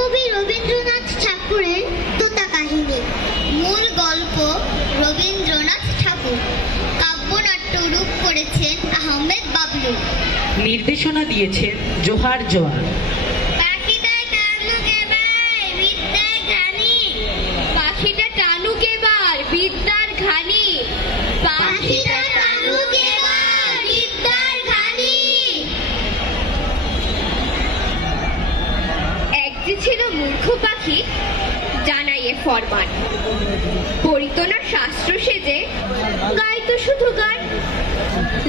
কবি রবীন্দ্রনাথ ঠাকুরের তোতা কাহিনী। মূল গল্প রবীন্দ্রনাথ ঠাকুর। কাব্যনাট্য রূপ করেছেন আহমেদ বাবলু। নির্দেশনা দিয়েছেন জোহার জোয়ান। পাখিটা টানুক এবার বিদ্যার ঘানি। পাখিটা টানুক এবার বিদ্যার ঘানি। এক যে ছিল মূর্খ পাখি, জানাইয়ে ফরমান, পড়িত না শাস্ত্র সেজে, গাইতো শুধু গান।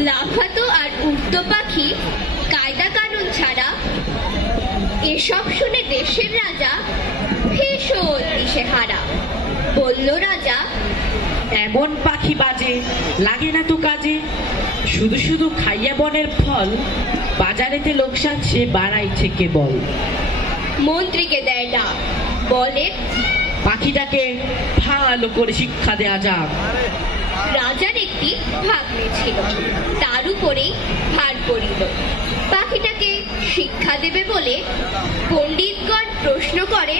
লাফাতো আর উড়তো পাখি কায়দা কানুন ছাড়া। এসব শুনে দেশের রাজা ভীষণ দিশেহারা। বলল রাজা, এমন পাখি বাজে, লাগে না তো কাজে, শুধু শুধু খাইয়া বনের ফল, বাজারেতে লোকসান সে বাড়াইছে কেবল। মন্ত্রীকে দেয় না, বলে পাখিটাকে ভালো করে শিক্ষা দেয়া যাক। রাজার একটি ভাগ্নে ছিল, তার উপরেই ভার পড়িল। পাখিটাকে শিক্ষা দেবে বলে পণ্ডিতগণ প্রশ্ন করে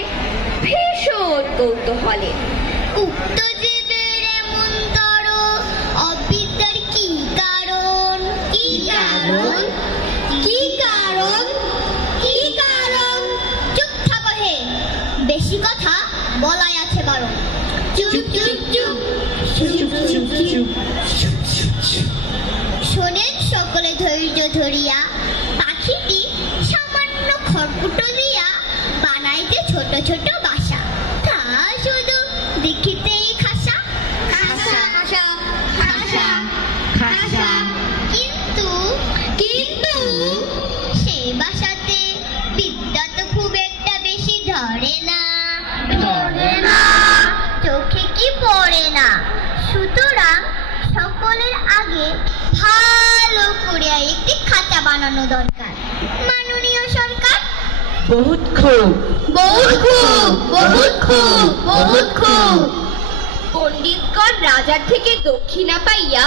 ভীষণ কৌতূহলে। উক্ত জীবের এমন তর অবিদ্যার কি কারণ? কি কারণ? কি কারণ? কি কারণ? চুপ থাকো হে, বেশি কথা বলাই আছে বারণ। চুপ চুপ চুপ চুপ চুপ চুপ। শোনেন সকলে ধৈর্য ধরিয়া, পাখিটি সামান্য খড়কুটো দিয়া বানাইতে ছোট ছোট বাসা। তা শুধু দেখিতেই খাসা খাসা খাসা খাসা খাসা। কিন্তু কিন্তু সেই বাসাতে বিদ্যা তো খুব একটা বেশি ধরে না, ধরে না, চোখে কি পড়ে না। সুতরাং সকলের আগে ভালো করে একটি খাঁচা বানানো দরকার। মাননীয় সরকার, বহুত খুব, বহুত খুব, বহুত খুব, বহুত খুব। পণ্ডিতগণ রাজার থেকে দক্ষিণা পাইয়া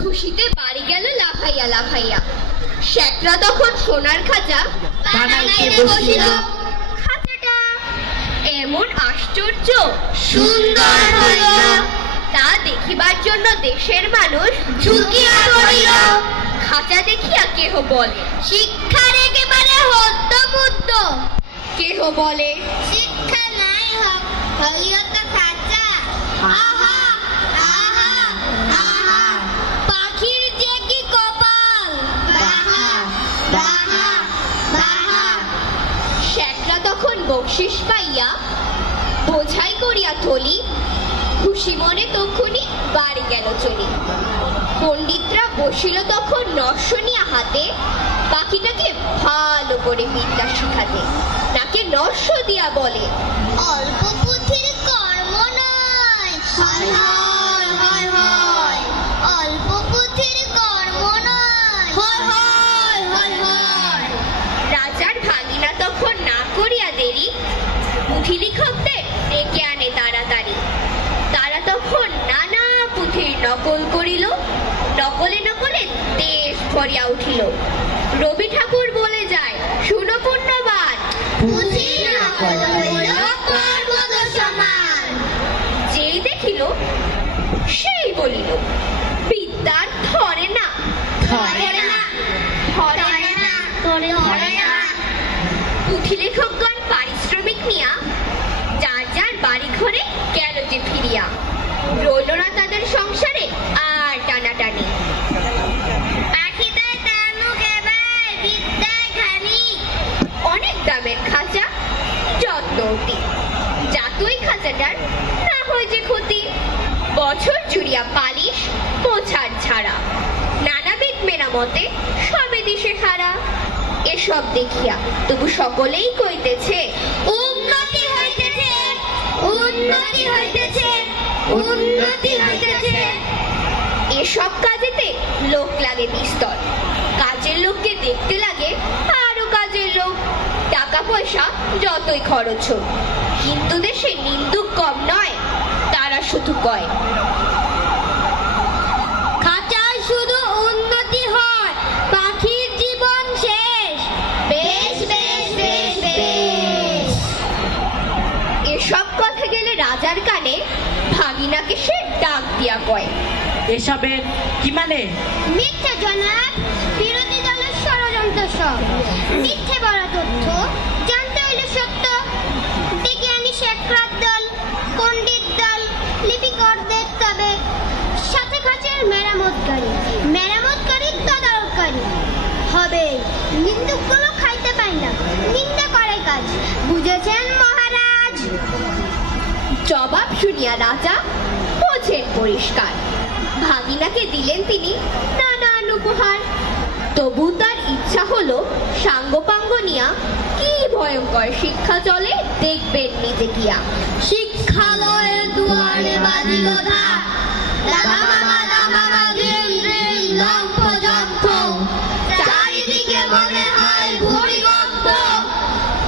খুশিতে বাড়ি গেল লাফাইয়া লাফাইয়া। শেখরা তখন সোনার খাঁচা বানাইতে বসিল। খাঁচাটা এমন আশ্চর্য সুন্দর হইল, তা দেখিবার জন্য দেশের মানুষ ঝুঁকিয়া পড়িল। খাঁচা দেখিয়া কেহ বলে, শিক্ষার একেবারে হদ্দবুদ্ধ। কেহ বলে শিক্ষা নাই হোক, হইল তো খাঁচা। আহা আহা আহা, পাখির যে কি কপাল। বাহা বাহা বাহা। শেখরা তখন বকশিস পাইয়া বোঝাই করিয়া থলি, খুশি মনে তখনই বাড়ি গেল চলি। পণ্ডিতরা বসিল তখন নস্যনিয়া হাতে, পাখিটাকে ভালো করে বিদ্যা শিখাতে। নাকে নস্য দিয়া বলে, অল্প বুদ্ধির কর্ম নয়। হয় হয় হয় হয়, অল্প বুদ্ধির কর্ম নয়। হয় হয় হয় হয়। রাজার ভাগিনা তখন না করিয়া দেরি, পুঁথি লিখকদের ডেকে আনে তাড়াতাড়ি। তারা তখন নানা পুঁথির নকল করিল, নকলে নকলে দেশ ভরিয়া উঠিল। রবি ঠাকুর বলে যায়, শুনো পুণ্যবান, পুঁথির নকল হইল পর্বত সমান। যেই দেখিল সেই বলিল, বিদ্যার ধরে না, ধরে না, ধরে না। ধরে না। পুঁথি লেখকগণ পারিশ্রমিক নিয়া যার যার বাড়ি ঘরে গেল যে ফিরিয়া। রইল না তাদের সংসারে আর টানাটানি। পাখিটার টানুক এবার বিদ্যার ঘানি। অনেক দামের খাঁচা, যত্ন অতি, যাতই খাঁচাটার না হয় যে ক্ষতি। বছর জুড়িয়া পালিশ মোছার ছাড়া, নানাবিধ মেরামতে সবে দিশে হারা। এসব দেখিয়া তবু সকলেই কইতেছে, উন্নতি হইতেছে, উন্নতি হইতেছে, উন্নতি হইতেছে। এসব কাজেতে লোক লাগে বিস্তর, কাজের লোককে দেখতে লাগে আরো কাজের লোক। টাকা পয়সা যতই খরচ হোক, কিন্তু দেশে নিন্দুক কম নয়, তারা শুধু কয় খাঁচায় শুধু উন্নতি হয়, পাখির জীবন শেষ। বেশ বেশ বেশ বেশ। কানে ভাগিনাকে সে ডাক দিয়া কয়, এসবের কি মানে? মিথ্যে জনাব, বিরোধী দলের ষড়যন্ত্র সব। মিথ্যে বলা তথ্য জানতে হইলে সত্য ডেকে আনি শেখরাত দল, পণ্ডিত দল, লিপিকরদের, তবে সাথে খাঁচের মেরামতকারী তদারককারী হবে। নিন্দুকগুলো খাইতে পায় না, নিন্দা করে কাজ। বুঝেছেন মহারাজ? জবাব শুনিয়া রাজা বোঝেন পরিষ্কার। ভাগিনাকে দিলেন তিনি নানান উপহার। তবু তার ইচ্ছা হলো সাঙ্গপাঙ্গ নিয়া কি ভয়ঙ্কর শিক্ষা চলে দেখবেন নিজে গিয়া। শিক্ষালয়ের দুয়ারে বাজিল ঢাক, লাগামামা লাগামা দিন দিন লম্ফ জম্ফ, চারিদিকে মনে হয় ভূমিকম্প।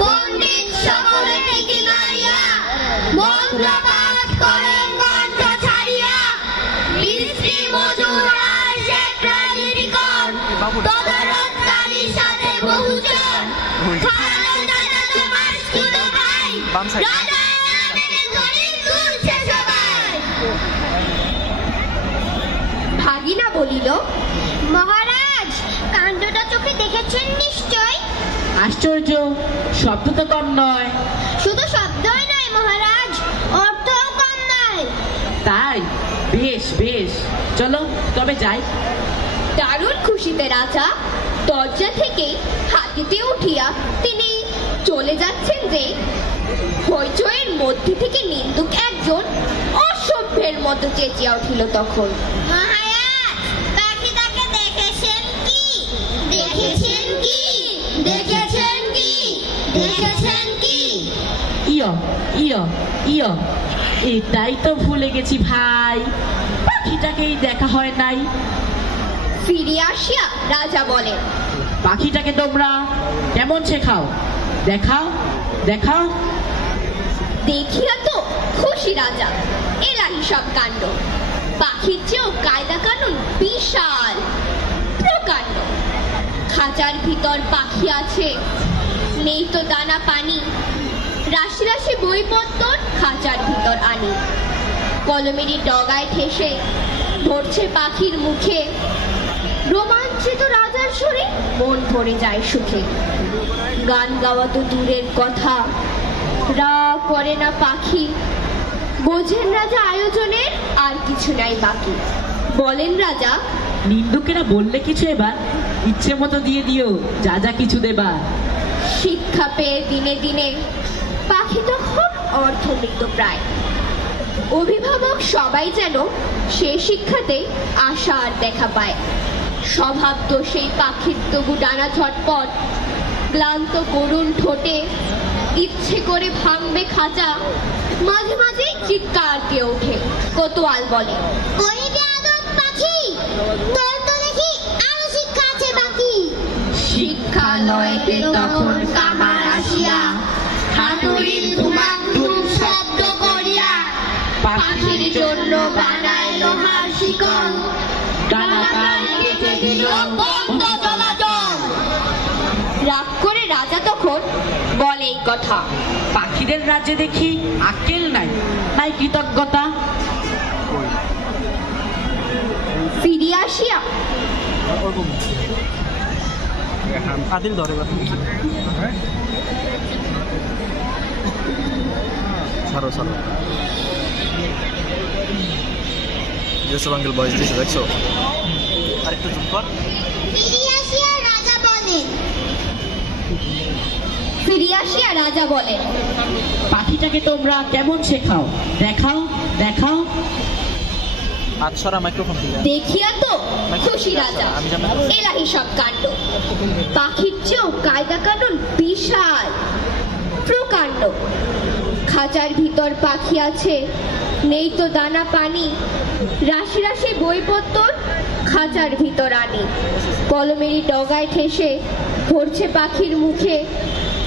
পণ্ডিত সকলে থেকে নাইয়া মন্ত্রপাঠ করেন কণ্ঠ ছাড়িয়া। মিস্ত্রি মজুর আর শেখরা লিপিকর, তদারককারীর সাথে বহুজন। খালো দাদা তোমার ছোট ভাই, রাজা আমাদের ধরে তুলছে সবাই। ভাগিনা বলিল, মহারাজ, কাণ্ডটা চোখে দেখেছেন নিশ্চয়। আশ্চর্য, শব্দ তো কম নয়। শুধু শব্দই নয় মহারাজ, অর্থও কম নয়। তাই? বেশ বেশ, চলো তবে যাই। দারুণ খুশিতে রাজা দরজা থেকে হাতিতে উঠিয়া তিনি চলে যাচ্ছেন যে হইচয়ের মধ্যে থেকে নিন্দুক একজন অসভ্যের মতো চেঁচিয়া উঠিল তখন, মহারাজ, পাখিটাকে দেখেছেন কি? দেখেছেন কি? দেখেছেন কি? দেখেছেন কি? ইয় ইয় ইয়, এটাই তো ভুলে গেছি ভাই, পাখিটাকেই দেখা হয় নাই। ফিরে আসিয়া রাজা বলেন, পাখিটাকে তোমরা কেমন শেখাও? দেখাও দেখাও। দেখিয়া তো খুশি রাজা, এলাহি সব কাণ্ড। পাখির চেয়েও কায়দা কানুন বিশাল প্রকাণ্ড। খাঁচার ভিতর পাখি আছে, নেই তো দানা পানি। রাশি রাশি বইপত্তর খাঁচার ভিতর আনি। কলমেরই ডগায় ঠেসে ধরছে পাখির মুখে। রোমাঞ্চিত রাজার সুরে মন ভরে যায় সুখে। গান গাওয়া তো দূরের কথা, রাগ করে না পাখি। বোঝেন রাজা আয়োজনের আর কিছু নাই বাকি। বলেন রাজা, নিন্দুকেরা বললে কিছু এবার ইচ্ছে মতো দিয়ে দিও যা যা কিছু দেবা। শিক্ষা পেয়ে দিনে দিনে পাখি তখন অর্থমৃত প্রায়। অভিভাবক সবাই যেন সে শিক্ষাতে আশা আর দেখা পায়। স্বভাব তো সেই পাখির তবু ডানা ঝটপট। ক্লান্ত করুণ ঠোঁটে ইচ্ছে করে ভাঙবে খাঁচা। মাঝে মাঝে চিৎকার দিয়ে ওঠে, কোতোয়াল বলে, ওরে বেয়াদব পাখি, তোর তো দেখি আরো শিক্ষা আছে বাকি। শিক্ষালয়েতে তখন কামার আসিয়া, হাতুড়ির ধুমাক ধুম শব্দ করিয়া, পাখির জন্য বানায় লোহার শিকল, ডানাটায় কেটে দিল বন্ধ চলাচল। রাগ করে রাজা তখন বলে এই কথা, পাখিদের রাজ্যে দেখি আক্কেল নাই, নাই কৃতজ্ঞতা। ফিরে আসিয়া আদিল ধরে ছাড়ো ছাড়ো যেসব আঙ্কেল বয়স দিয়েছে দেখছো, আরেকটু জুম কর। ফিরে আসিয়া রাজা বলেন, পাখিটাকে তোমরা কেমন শেখাও? দেখাও দেখাও। আচ্ছা মাইক্রোফোন দিয়ে দেখিয়া তো খুশি রাজা, এলাহি সব কাণ্ড। পাখির চেয়েও কায়দা কানুন বিশাল প্রকাণ্ড। খাঁচার ভিতর পাখি আছে, নেই তো দানা পানি। রাশি রাশি বইপত্তর খাঁচার ভিতর আনি। কলমেরই ডগায় ঠেসে ধরছে পাখির মুখে।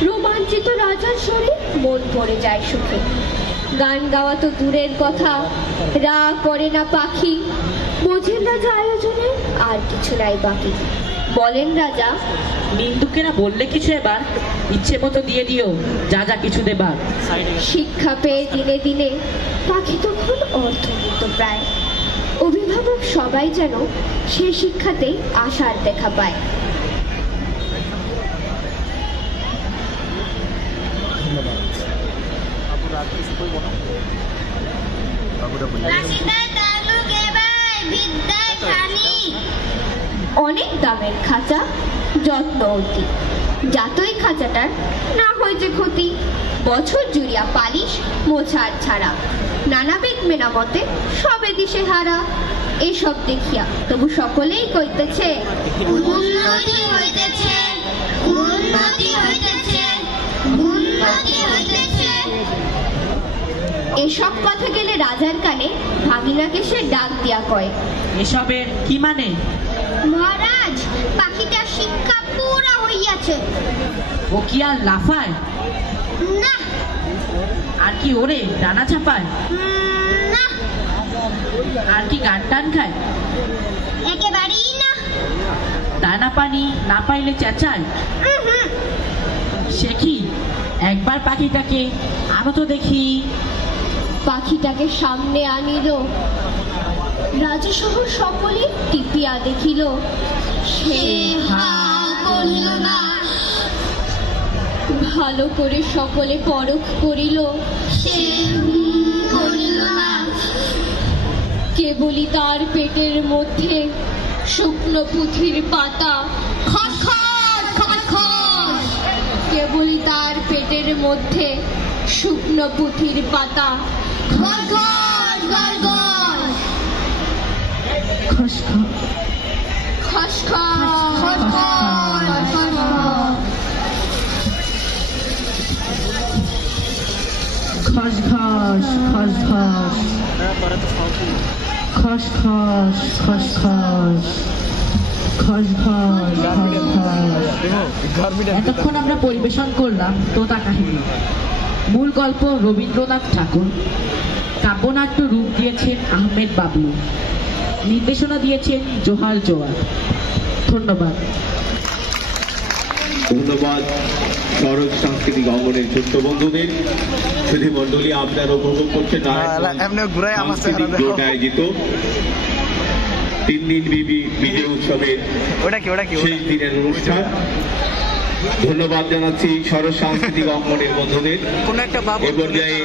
রোমাঞ্চিত রাজার স্বরে মন ভরে যায় সুখে। গান গাওয়া তো দূরের কথা, রাগ করে না পাখি। বোঝেন রাজা আয়োজনে আর কিছু নাই বাকি। বলেন রাজা। নিন্দুকেরা বললে কিছু এবার ইচ্ছে মতো দিয়ে দিও যা যা কিছু দেবার। শিক্ষা পেয়ে দিনে দিনে পাখি তখন অর্থনীত প্রায়। অভিভাবক সবাই যেন সে শিক্ষাতেই আশার দেখা পায়। অনেক দামের খাঁচা, যত্ন অতি, যাতই খাঁচাটার না হয়েছে ক্ষতি। বছর জুড়িয়া পালিশ মোছার ছাড়া, নানাবিধ মেরামতে সবে দিশে হারা। এসব দেখিয়া তবু সকলেই কইতেছে উন্নতি হইতেছে, উন্নতি হইতেছে, উন্নতি হইতেছে। এসব কথা গেলে রাজার কানে ভাগিনাকে সে ডাক দিয়া কয়। এসবের কি মানে? মহারাজ, পাখিটার শিক্ষা পুরা হইয়াছে। ও কি আর লাফায়? না আর কি ওরে ডানা চাপায়? না, আর কি গান টান খায়? একেবারেই না। দানা পানি না পাইলে চেঁচায়? সে কি? একবার পাখিটাকে আরো তো দেখি। পাখিটাকে সামনে আনিল, রাজা সহ সকলে টিপিয়া দেখিল। সে হা করিল না, ভালো করে সকলে পরখ করিল। সে করিল না, কেবলই তার পেটের মধ্যে শুকনো পুঁথির পাতা। খটখট খটখট। কেবলই তার পেটের মধ্যে শুকনো পুঁথির পাতা। গড়গড় গড়গড়। খসখস খসখস খটখট খটখট। খসখস খসখস খসখস খসখস খসখস খসখস। এতক্ষণ আমরা পরিবেশন করলাম তোতা কাহিনী। মূল গল্প রবীন্দ্রনাথ ঠাকুর, কাব্যনাট্য রূপ দিয়েছেন আহমেদ বাবলু, নির্দেশনা দিয়েছেন জোহার জোয়ার। ধন্যবাদ। ধন্যবাদ শরৎ সাংস্কৃতিক অঙ্গনের ছোট্ট বন্ধুদের। সুধী মন্ডলী, আপনারা উপভোগ করছেন সাংস্কৃতিক জোট আয়োজিত 3 দিন বিজয় উৎসবের শেষ দিনের অনুষ্ঠান। ধন্যবাদ জানাচ্ছি শরৎ সাংস্কৃতিক অঙ্গনের বন্ধুদের। এ পর্যায়ে